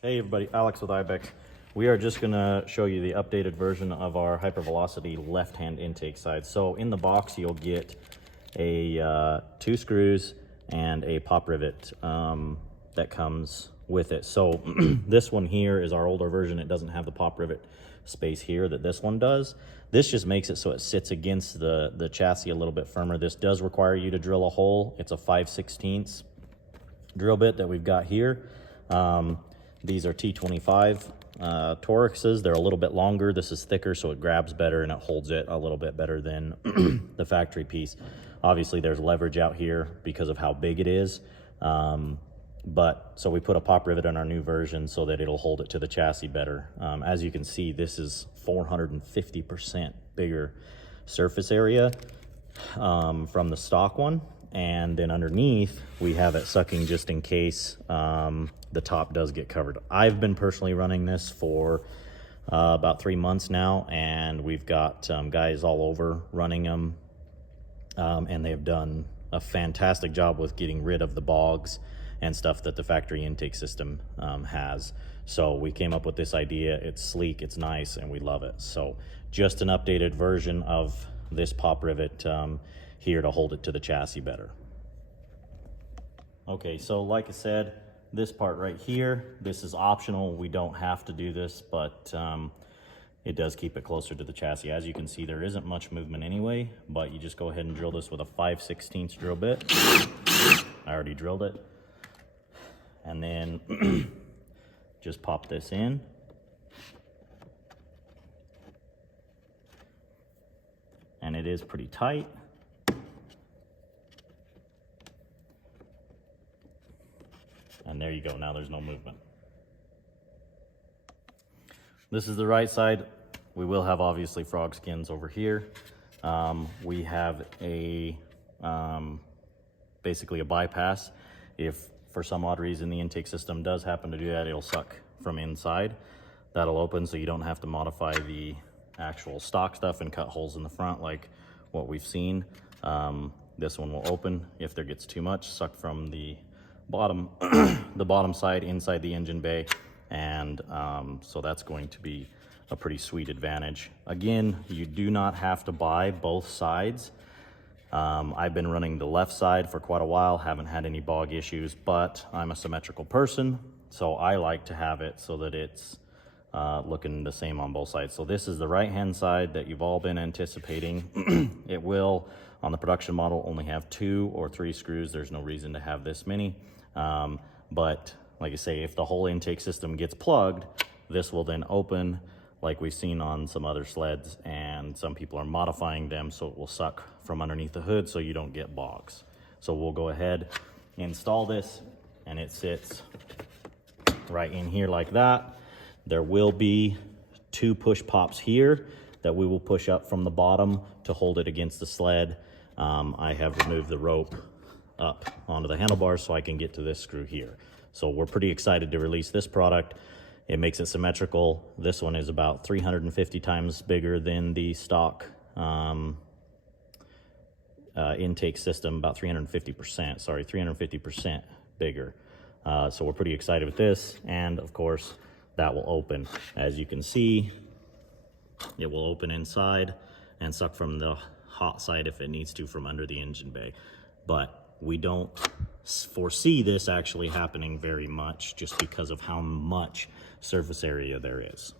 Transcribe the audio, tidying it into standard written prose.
Hey everybody, Alex with Ibexx. We are just gonna show you the updated version of our hypervelocity left-hand intake side. So in the box, you'll get a 2 screws and a pop rivet that comes with it. So this one here is our older version. It doesn't have the pop rivet space here that this one does. This just makes it so it sits against the chassis a little bit firmer. This does require you to drill a hole. It's a 5/16 drill bit that we've got here. These are T25 Torxes. They're a little bit longer. This is thicker, so it grabs better and it holds it a little bit better than the factory piece. Obviously, there's leverage out here because of how big it is. So we put a pop rivet on our new version so that it'll hold it to the chassis better. As you can see, this is 450% bigger surface area from the stock one. And then underneath, we have it sucking just in case the top does get covered. I've been personally running this for about 3 months now, and we've got guys all over running them, and they've done a fantastic job with getting rid of the bogs and stuff that the factory intake system has. So we came up with this idea. It's sleek, it's nice, and we love it. So just an updated version of this pop rivet here to hold it to the chassis better. Okay, so like I said, this part right here, this is optional. We don't have to do this, but it does keep it closer to the chassis. As you can see, there isn't much movement anyway, but you just go ahead and drill this with a 5/16 drill bit. I already drilled it. And then just pop this in. And it is pretty tight. And there you go, now there's no movement. This is the right side. We will have obviously frog skins over here. We have basically a bypass. If for some odd reason the intake system does happen to do that, it'll suck from inside. That'll open so you don't have to modify the actual stock stuff and cut holes in the front like what we've seen. This one will open if there gets too much, suck from the bottom the bottom side inside the engine bay, and so that's going to be a pretty sweet advantage. Again, you do not have to buy both sides. I've been running the left side for quite a while, haven't had any bog issues, but I'm a symmetrical person, so I like to have it so that it's looking the same on both sides. So this is the right hand side that you've all been anticipating. It will, on the production model, only have 2 or 3 screws. There's no reason to have this many. But like I say, if the whole intake system gets plugged, this will then open like we've seen on some other sleds, and some people are modifying them so it will suck from underneath the hood so you don't get bogs. So we'll go ahead, install this, and it sits right in here like that. There will be 2 push pops here that we will push up from the bottom to hold it against the sled. I have removed the rope up onto the handlebars so I can get to this screw here. So we're pretty excited to release this product. It makes it symmetrical. This one is about 350 times bigger than the stock intake system, about 350% bigger. So we're pretty excited with this, and of course that will open. As you can see, it will open inside and suck from the hot side if it needs to from under the engine bay. But we don't foresee this actually happening very much just because of how much surface area there is.